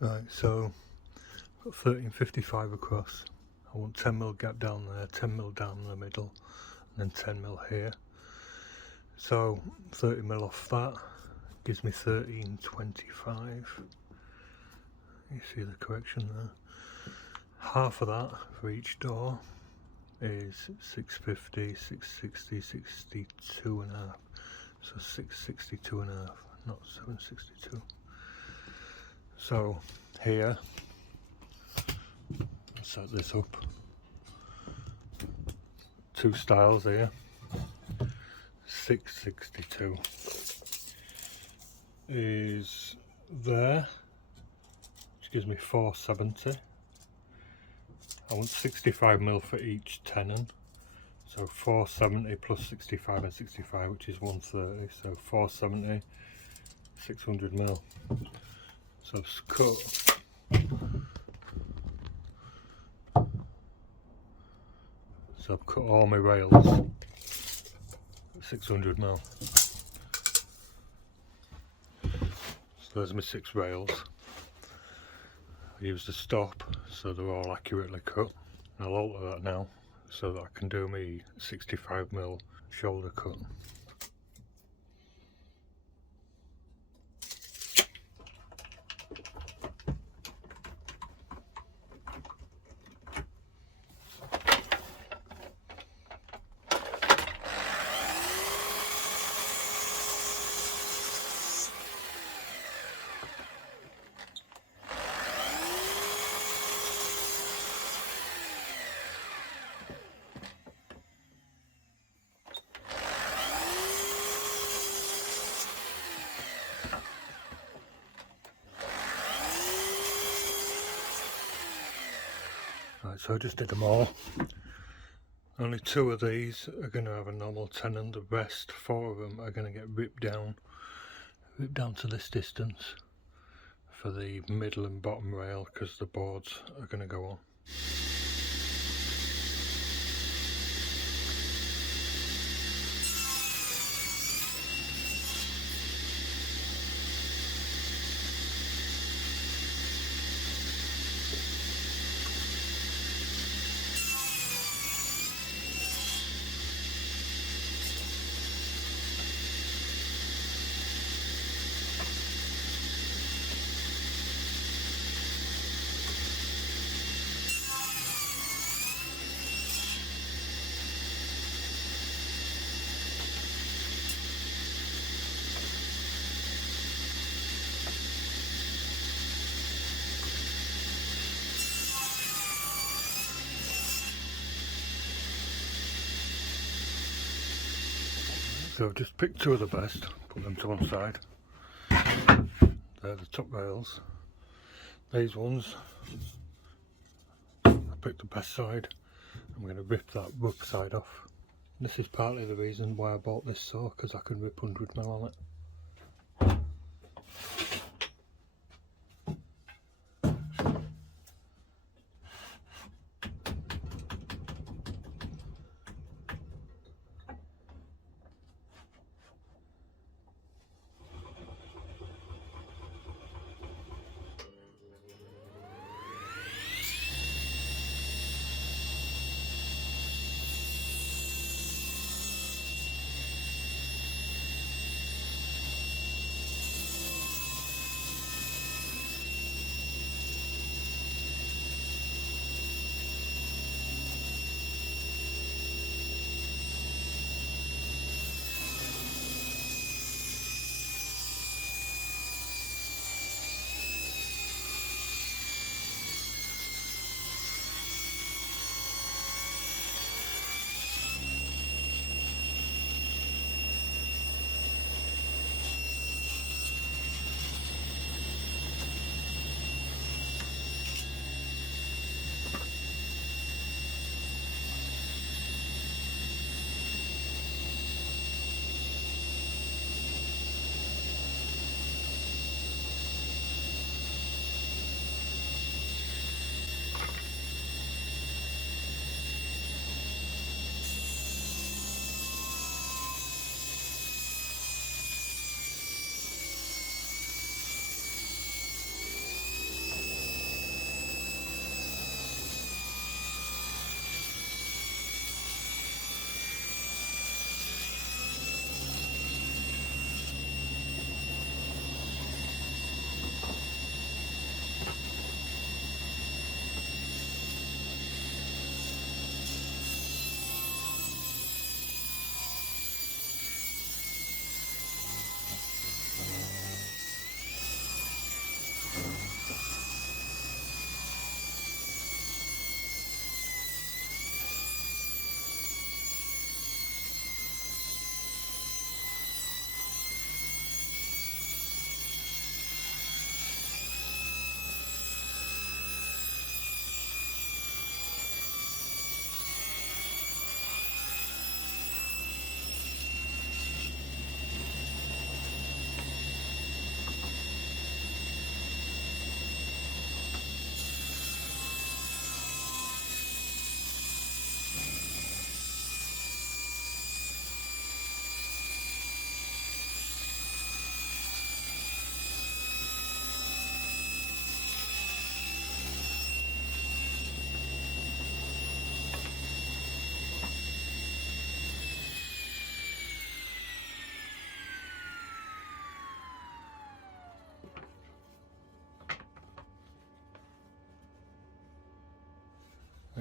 Right, so got 1355 across. I want 10mm gap down there, 10mm down the middle, and then 10mm here. So 30mm off that gives me 1325. You see the correction there. Half of that for each door is 650, 660, 62 and a half. So 662 and a half, not 762. So here, set this up. Two styles here. 662 is there, which gives me 470. I want 65mm for each tenon, so 470 plus 65 and 65, which is 130, so 470, 600mm. So I've cut all my rails 600mm. So there's my 6 rails. I used a stop so they're all accurately cut. I'll alter that now so that I can do my 65mm shoulder cut. Right, so I just did them all. Only 2 of these are going to have a normal tenon. The rest 4 of them are going to get ripped down to this distance for the middle and bottom rail, because the boards are going to go on. So I've just picked 2 of the best, put them to one side. They're the top rails. These ones, I picked the best side. I'm going to rip that rough side off. This is partly the reason why I bought this saw, because I can rip 100mm on it.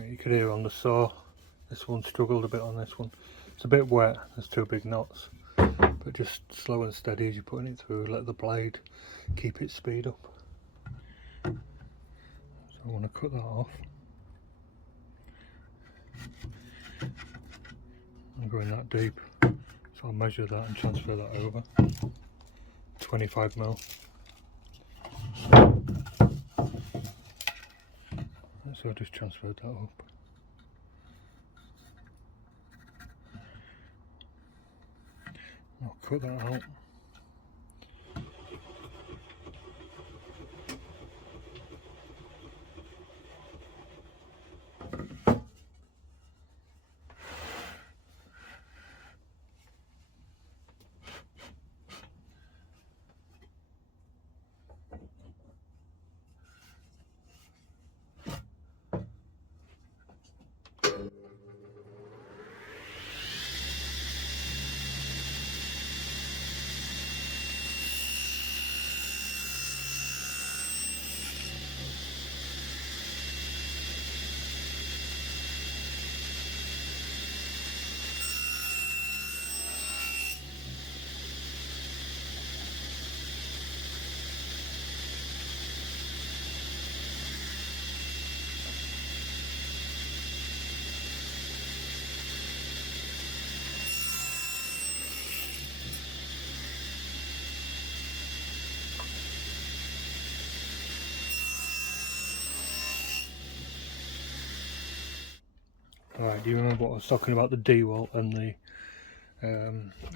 You could hear on the saw, this one struggled a bit on this one. It's a bit wet, there's 2 big knots, but just slow and steady as you're putting it through, let the blade keep its speed up. So I want to cut that off. I'm going that deep, so I'll measure that and transfer that over. 25mm. So I just transferred that up. I'll cut that out. Alright, do you remember what I was talking about, the D-wall and the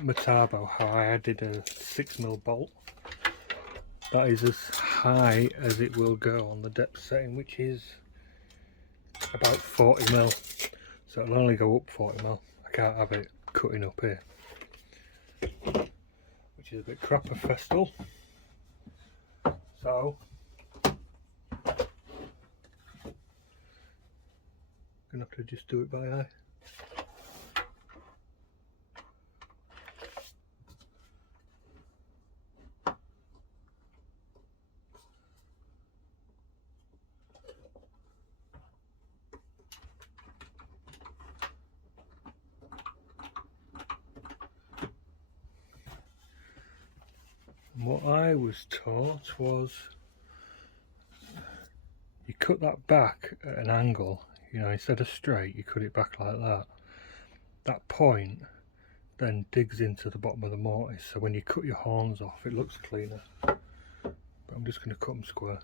Metabo, how I added a 6mm bolt? That is as high as it will go on the depth setting, which is about 40mm. So it'll only go up 40mm. I can't have it cutting up here, which is a bit crap of Festool. So gonna have to just do it by eye. What I was taught was you cut that back at an angle, you know, instead of straight, you cut it back like that. That point then digs into the bottom of the mortise, so when you cut your horns off, it looks cleaner. But I'm just going to cut them square.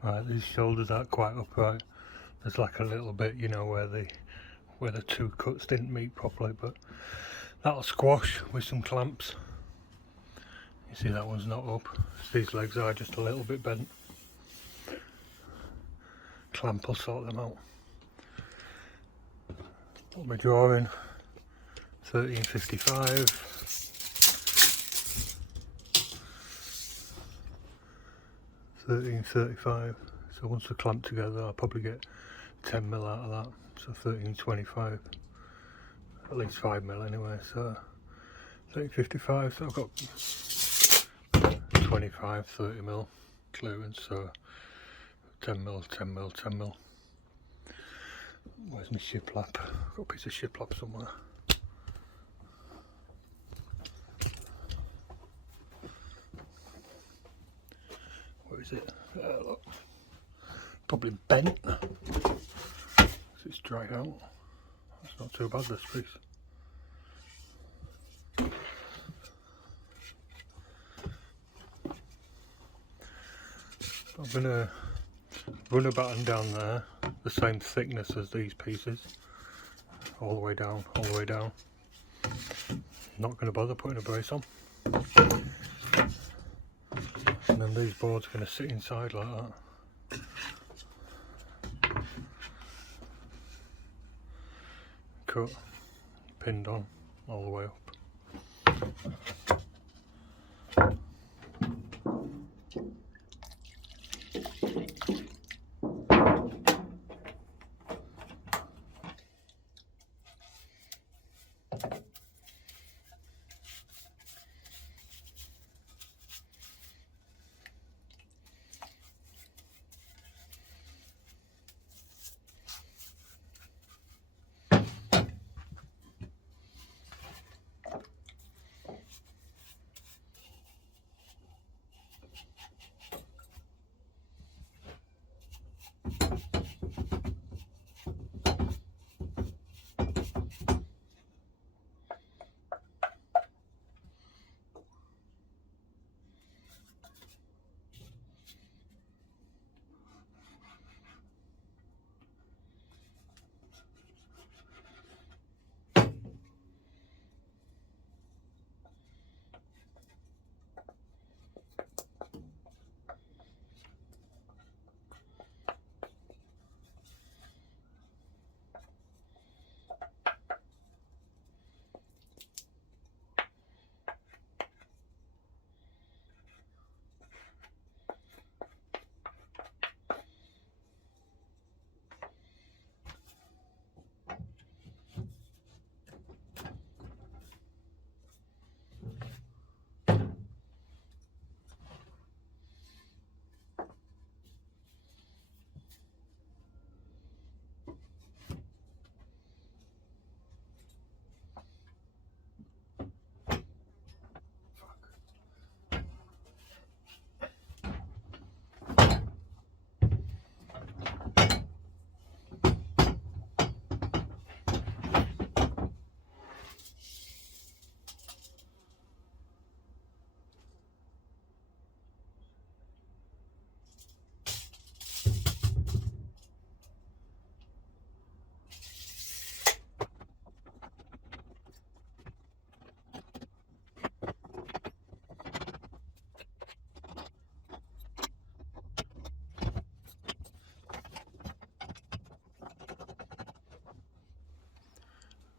Right, these shoulders aren't quite upright. There's like a little bit, you know, where the 2 cuts didn't meet properly, but that'll squash with some clamps. You see that one's not up. These legs are just a little bit bent. Clamp will sort them out. Put my drawing, 1355. 1335. So once they're clamped together, I'll probably get 10mm out of that. So 1325. At least 5mm anyway. So 1355. So I've got 25, 30mm clearance. So 10mm, 10mm, 10mm. Where's my shiplap? I've got a piece of shiplap somewhere. Where is it? Look. Probably bent. So it's dried out. That's not too bad, this piece. I'm going to run a batten down there, the same thickness as these pieces, all the way down, all the way down. Not going to bother putting a brace on. And then these boards are going to sit inside like that. Cut, pinned on all the way up.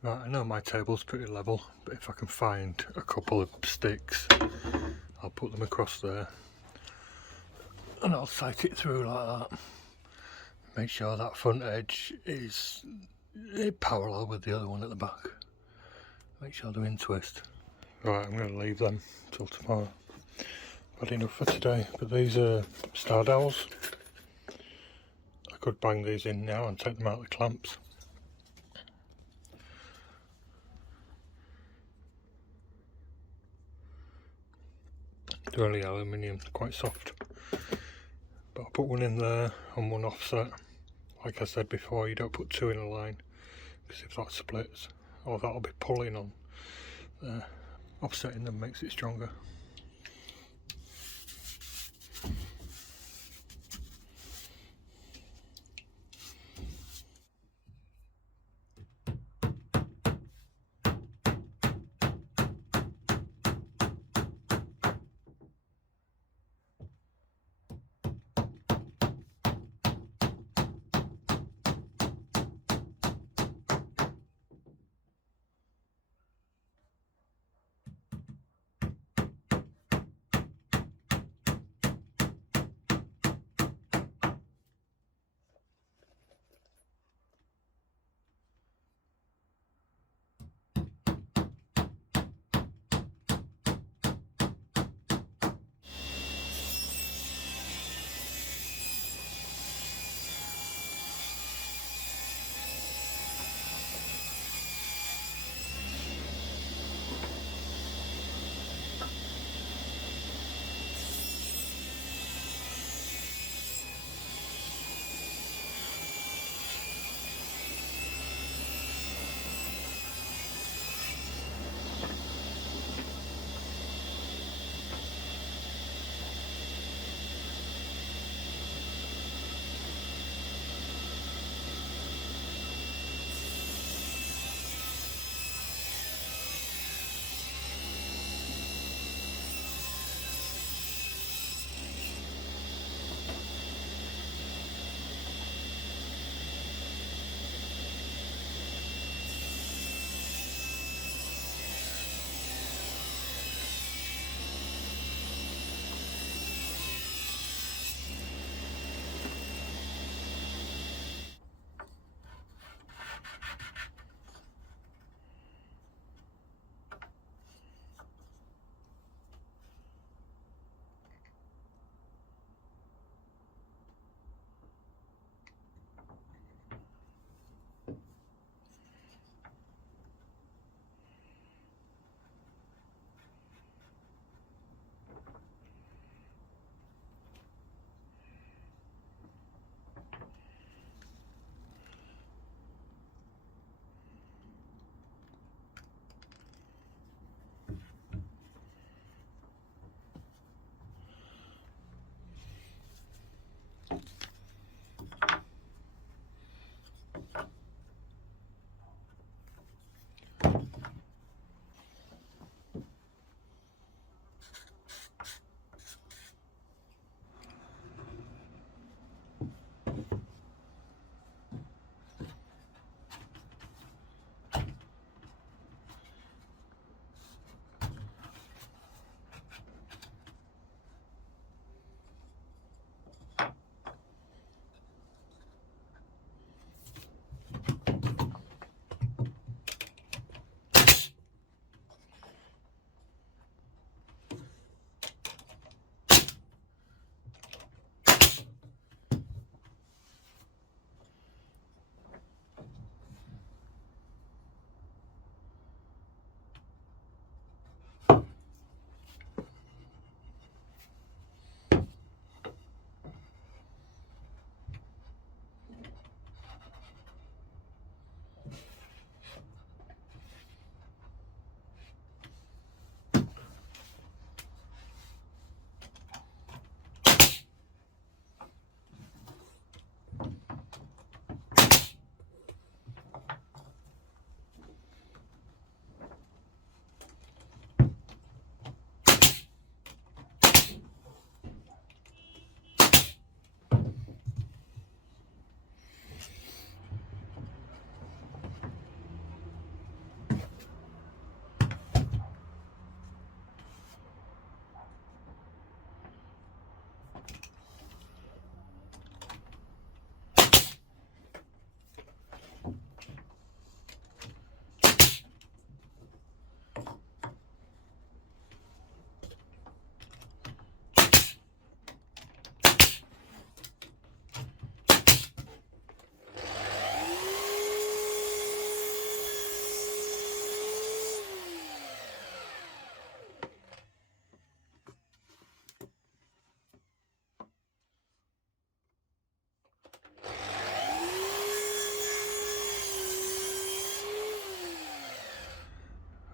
Right, I know my table's pretty level, but if I can find a couple of sticks, I'll put them across there and I'll sight it through like that. Make sure that front edge is parallel with the other one at the back. Make sure they're in twist. Right, I'm going to leave them till tomorrow. Had enough for today, but these are star dowels. I could bang these in now and take them out of the clamps. They're only aluminium, quite soft. But I'll put one in there and one offset. Like I said before, you don't put two in a line, because if that splits, or that'll be pulling on there, offsetting them makes it stronger.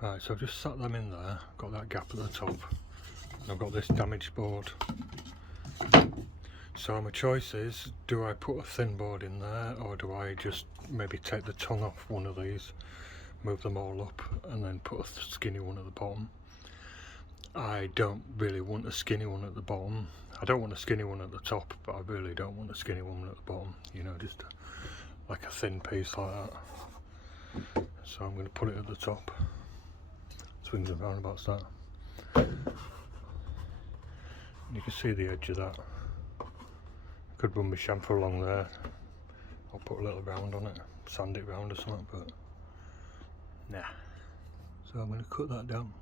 Right, so I've just sat them in there, got that gap at the top, and I've got this damaged board. So my choice is, do I put a thin board in there, or do I just maybe take the tongue off one of these, move them all up, and then put a skinny one at the bottom? I don't really want a skinny one at the bottom. I don't want a skinny one at the top, but I really don't want a skinny one at the bottom, you know, just like a thin piece like that. So I'm going to put it at the top. Swings and roundabouts that. You can see the edge of that. Could run my chamfer along there. I'll put a little round on it, sand it round or something, but nah. So I'm going to cut that down.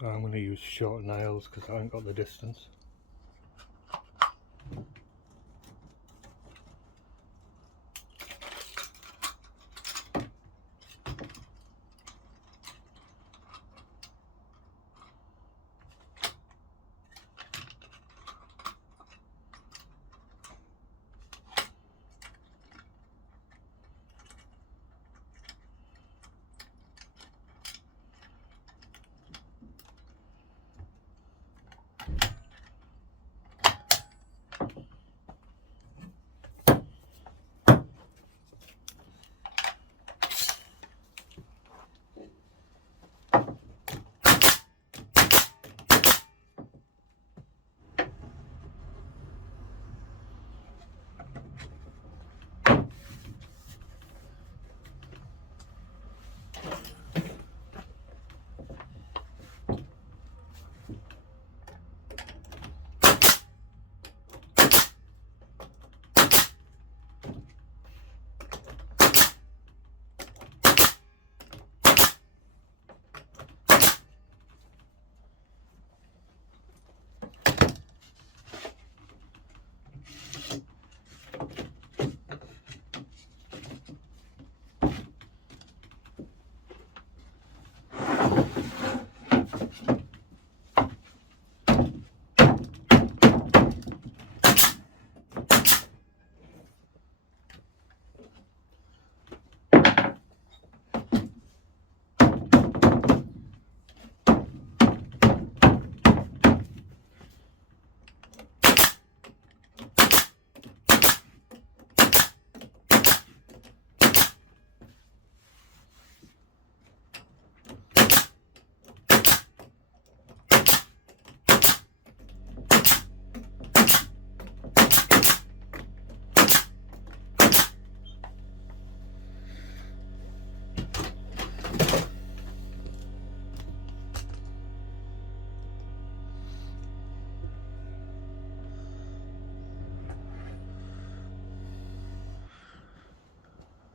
I'm going to use short nails because I haven't got the distance.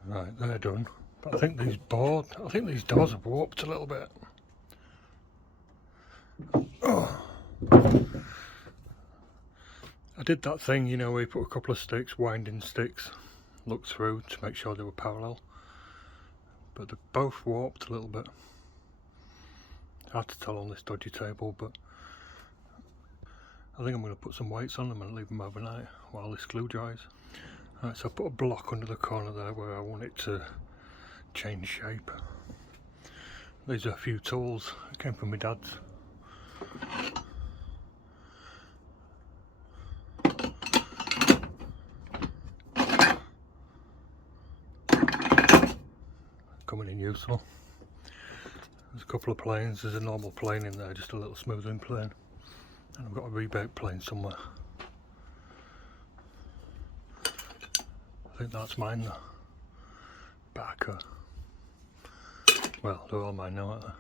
Right, they're done. But I think these doors have warped a little bit. Oh. I did that thing, you know, where you put a couple of sticks, winding sticks, look through to make sure they were parallel. But they're both warped a little bit. Hard to tell on this dodgy table, but I think I'm going to put some weights on them and leave them overnight while this glue dries. Right, so I put a block under the corner there where I want it to change shape. These are a few tools that came from my dad's. Coming in useful. There's a couple of planes. There's a normal plane in there, just a little smoothing plane, and I've got a rebate plane somewhere. I think that's mine though. Barker. Well, they're all mine now, aren't they?